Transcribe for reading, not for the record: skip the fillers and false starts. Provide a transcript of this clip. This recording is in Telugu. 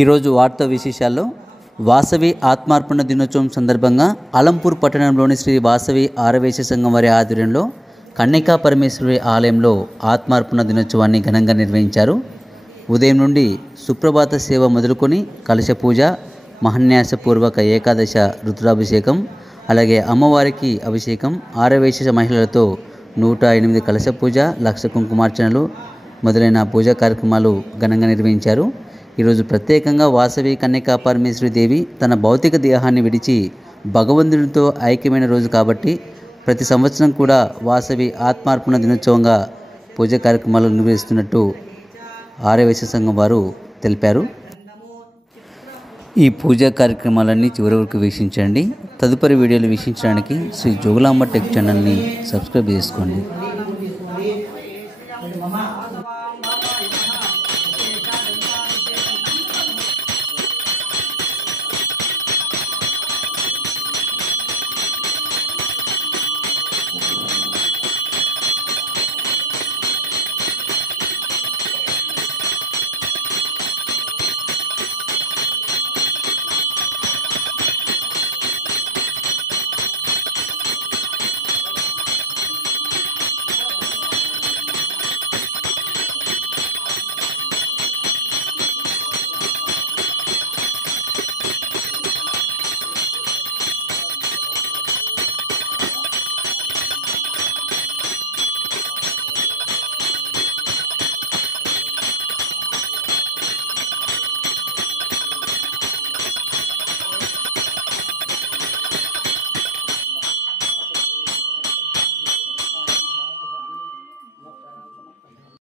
ఈరోజు వార్తా విశేషాల్లో వాసవి ఆత్మార్పణ దినోత్సవం సందర్భంగా అలంపూర్ పట్టణంలోని శ్రీ వాసవి ఆరవేశ సంఘం వారి ఆధ్వర్యంలో కన్యకా పరమేశ్వరి ఆలయంలో ఆత్మార్పణ దినోత్సవాన్ని ఘనంగా నిర్వహించారు. ఉదయం నుండి సుప్రభాత సేవ మొదలుకొని కలశ పూజ, మహాన్యాసపూర్వక ఏకాదశ రుద్రాభిషేకం, అలాగే అమ్మవారికి అభిషేకం, ఆరవేశ మహిళలతో 108 కలశ పూజ, 1,00,000 కుంకుమార్చనలు మొదలైన పూజా కార్యక్రమాలు ఘనంగా నిర్వహించారు. ఈరోజు ప్రత్యేకంగా వాసవి కన్యకా పరమేశ్వరి దేవి తన భౌతిక దేహాన్ని విడిచి భగవంతునితో ఐక్యమైన రోజు కాబట్టి ప్రతి సంవత్సరం కూడా వాసవి ఆత్మార్పణ దినోత్సవంగా పూజా కార్యక్రమాలు నిర్వహిస్తున్నట్టు ఆర్యవైశ్య సంఘం వారు తెలిపారు. ఈ పూజా కార్యక్రమాలన్నీ చివరి వరకు వీక్షించండి. తదుపరి వీడియోలు వీక్షించడానికి శ్రీ జోగులాంబ టెక్ ఛానల్ని సబ్స్క్రైబ్ చేసుకోండి.